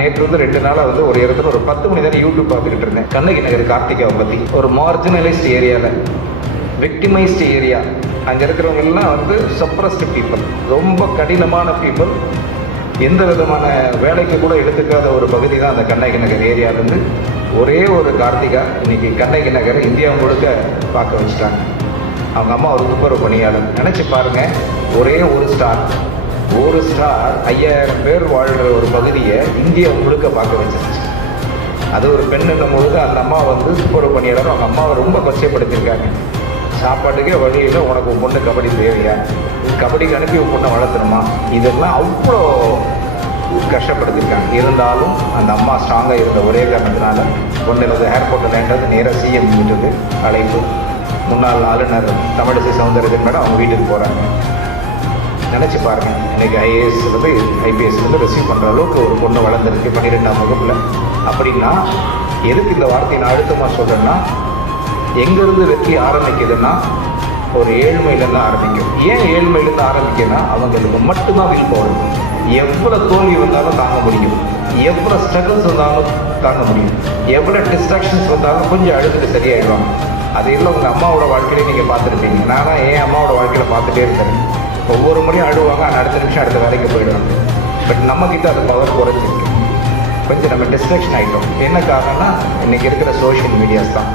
நேற்று 2 நாளாக ஒரு இடத்துல ஒரு 10 மணி நேரம் யூடியூப் பார்த்துக்கிட்டு இருந்தேன். கண்ணகி நகர் கார்த்திகாவை பற்றி ஒரு மார்ஜினலைஸ்ட் ஏரியாவில் விக்டிமைஸ்டு ஏரியா. அங்கே இருக்கிறவங்க எல்லாம் சப்ரஸ்டு பீப்புள், ரொம்ப கடினமான பீப்புள். எந்த விதமான வேலைக்கு கூட எடுத்துக்காத ஒரு பகுதி தான் அந்த கண்ணகி நகர் ஏரியாவிலேருந்து ஒரே ஒரு கார்த்திகா இன்னைக்கு கண்ணகி நகரை இந்தியா முழுக்க பார்க்க வச்சுட்டாங்க. அவங்க அம்மா ஒரு துப்புரவு பணியாளர். நினச்சி பாருங்கள், ஒரே ஒரு ஸ்டார் 5000 பேர் வாழ்கிற ஒரு பகுதியை இந்தியா முழுக்க பார்க்க வச்சிருச்சு. அது ஒரு பெண்ணுன்னும் பொழுது அந்த அம்மா துப்புரவு பணியாளர். அவங்க அம்மாவை ரொம்ப கொச்சைப்படுத்தியிருக்காங்க. சாப்பாட்டுக்கே வழியில் உனக்கு உன் பொண்ணு கபடி தேவையா, கபடிக்கு அனுப்பி உன் பொண்ணை வளர்த்துணுமா, இதெல்லாம் அவ்வளோ கஷ்டப்படுத்திருக்காங்க. இருந்தாலும் அந்த அம்மா ஸ்ட்ராங்காக இருந்த ஒரே காரணத்தினால பொண்ணுறது ஏர்போர்ட்டில் லேண்டது நேராக சிஎம் வீட்டுக்கு அழைப்பு. முன்னாள் ஆளுநர் தமிழிசை சவுந்தரராஜன் மேடம் அவங்க வீட்டுக்கு போகிறாங்க. நினச்சி பாருங்கள், இன்றைக்கி ஐபிஎஸ் ரிசீவ் பண்ணுற அளவுக்கு ஒரு பொண்ணு வளர்ந்துருக்கு 12ஆம் வகுப்பில். அப்படின்னா எதுக்கு இந்த வார்த்தையை நான் அழுத்தமாக சொல்கிறேன்னா, எங்கேருந்து வெற்றி ஆரம்பிக்குதுன்னா ஒரு ஏழ்மையிலேருந்து ஆரம்பிக்கும். ஏன் ஏழ்மையிலேருந்து ஆரம்பிக்குன்னா அவங்களுக்கு மட்டும்தான் வில் பவர். எவ்வளோ தோல்வி வந்தாலும் தாங்க முடியும், எவ்வளோ ஸ்ட்ரகிள்ஸ் வந்தாலும் தாங்க முடியும், எவ்வளோ டிஸ்ட்ராக்ஷன்ஸ் வந்தாலும் கொஞ்சம் அழுதுட்டு சரியாயிடுவாங்க. அது இல்லை உங்கள் அம்மாவோட வாழ்க்கையிலே நீங்கள் பார்த்துருப்பீங்க. நான் என் அம்மாவோட வாழ்க்கையில் பார்த்துட்டே இருக்கிறேன். ஒவ்வொரு முறையும் அழுவாங்க, ஆனால் அடுத்த நிமிஷம் அடுத்த வேலைக்கு போயிடுவாங்க. பட் நம்மக்கிட்ட அது பவர் குறைஞ்சிருக்கு. கொஞ்சம் நம்ம டிஸ்ட்ராக்ஷன் ஆகிட்டோம். என்ன காரணம்னா இன்றைக்கி இருக்கிற சோஷியல் மீடியாஸ் தான்.